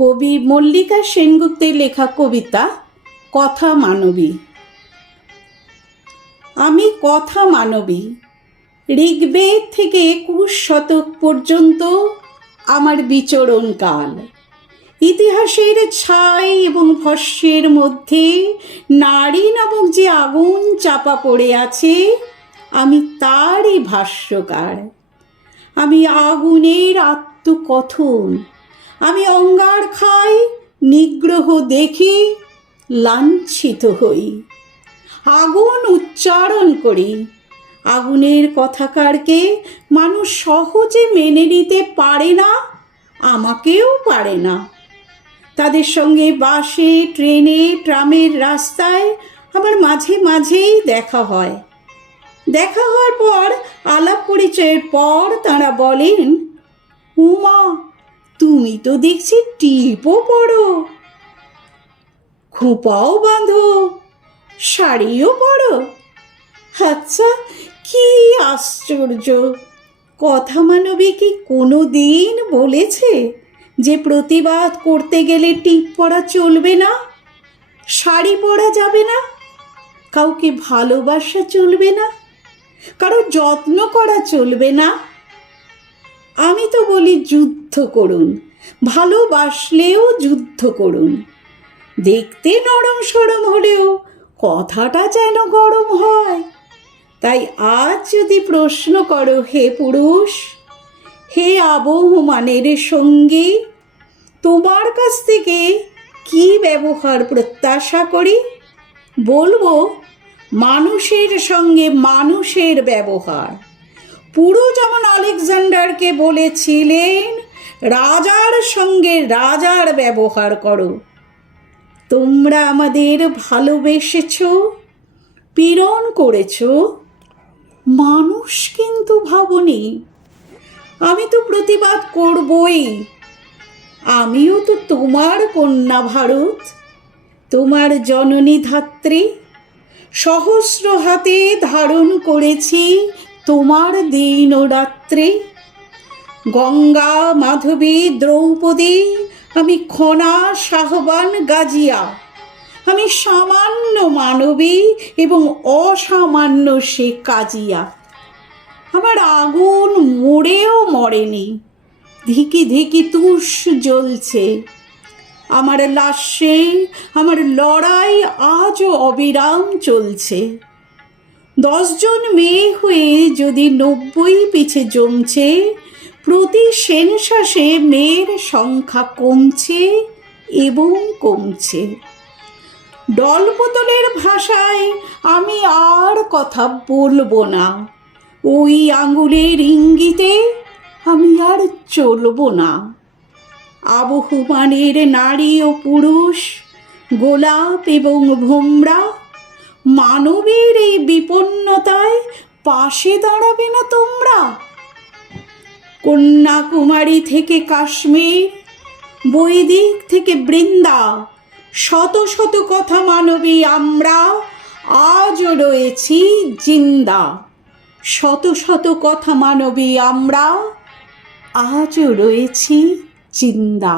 কবি মল্লিকা সেনগুপ্তের লেখা কবিতা কথা মানবী। আমি কথা মানবী। ঋগ্বেদ থেকে 21 শতক পর্যন্ত আমার বিচরণকাল। ইতিহাসের ছাই এবং ভস্মের মধ্যে নারী নামক যে আগুন চাপা পড়ে আছে, আমি তারই ভাষ্যকার। আমি আগুনের আত্মকথন। আমি অঙ্গার খাই, নিগ্রহ দেখি, লাঞ্ছিত হই। আগুন উচ্চারণ করি। আগুনের কথাকারকে মানুষ সহজে মেনে নিতে পারে না, আমাকেও পারে না। তাদের সঙ্গে বাসে, ট্রেনে, ট্রামের রাস্তায় আমার মাঝে মাঝেই দেখা হয়। দেখা হওয়ার পর, আলাপ পরিচয়ের পর তাঁরা বলেন, উমা, তুমি তো দেখছি টিপও পড়ো, খোঁপাও বাঁধো, শাড়িও পরো। আচ্ছা, কি আশ্চর্য! কথা মানবী কি কোনো দিন বলেছে যে প্রতিবাদ করতে গেলে টিপ পরা চলবে না, শাড়ি পরা যাবে না, কাউকে ভালোবাসা চলবে না, কারো যত্ন করা চলবে না? আমি তো বলি, যুদ্ধ করুন, ভালোবাসলেও যুদ্ধ করুন। দেখতে নরম সরম হলেও কথাটা যেন গরম হয়। তাই আজ যদি প্রশ্ন করো, হে পুরুষ, হে আবহমানের সঙ্গী, তোমার কাছ থেকে কি ব্যবহার প্রত্যাশা করি, বলবো মানুষের সঙ্গে মানুষের ব্যবহার। পুরো যেমন আলেকজান্ডারকে বলেছিলেন, রাজার সঙ্গে রাজার ব্যবহার করো। তোমরা আমাদের ভালোবেসেছ, পীড়ন করেছ, মানুষ কিন্তু ভাবনি। আমি তো প্রতিবাদ করবই। আমিও তো তোমার কন্যা ভারত, তোমার জননী ধাত্রী। সহস্র হাতে ধারণ করেছি তোমার দিন ও রাত্রি। গঙ্গা, মাধবী, দ্রৌপদী, আমি খনা, শাহবান, গাজিয়া। আমি সামান্য মানবী এবং অসামান্য সে কাজিয়া। আমার আগুন মরেও মরেনি, ধিকি ধিকি তুষ জ্বলছে। আমার লাশে আমার লড়াই আজও অবিরাম চলছে। 10 জন মেয়ে হয়ে যদি 90 পিছে জমছে, প্রতি সেনশ্বাসে মেয়ের সংখ্যা কমছে এবং কমছে। দলপতলের ভাষায় আমি আর কথা বলবো না। ওই আঙুলের ইঙ্গিতে আমি আর চলবো না। আবহমানের নারী ও পুরুষ, গোলাপ এবং ভোমরা, মানবের এই বিপন্নতায় পাশে দাঁড়াবে না তোমরা? কন্যাকুমারী থেকে কাশ্মীর, বৈদিক থেকে বৃন্দা, শত শত কথা মানবী আমরা আজও রয়েছি জিন্দা। শত শত কথা মানবী আমরা আজও রয়েছি জিন্দা।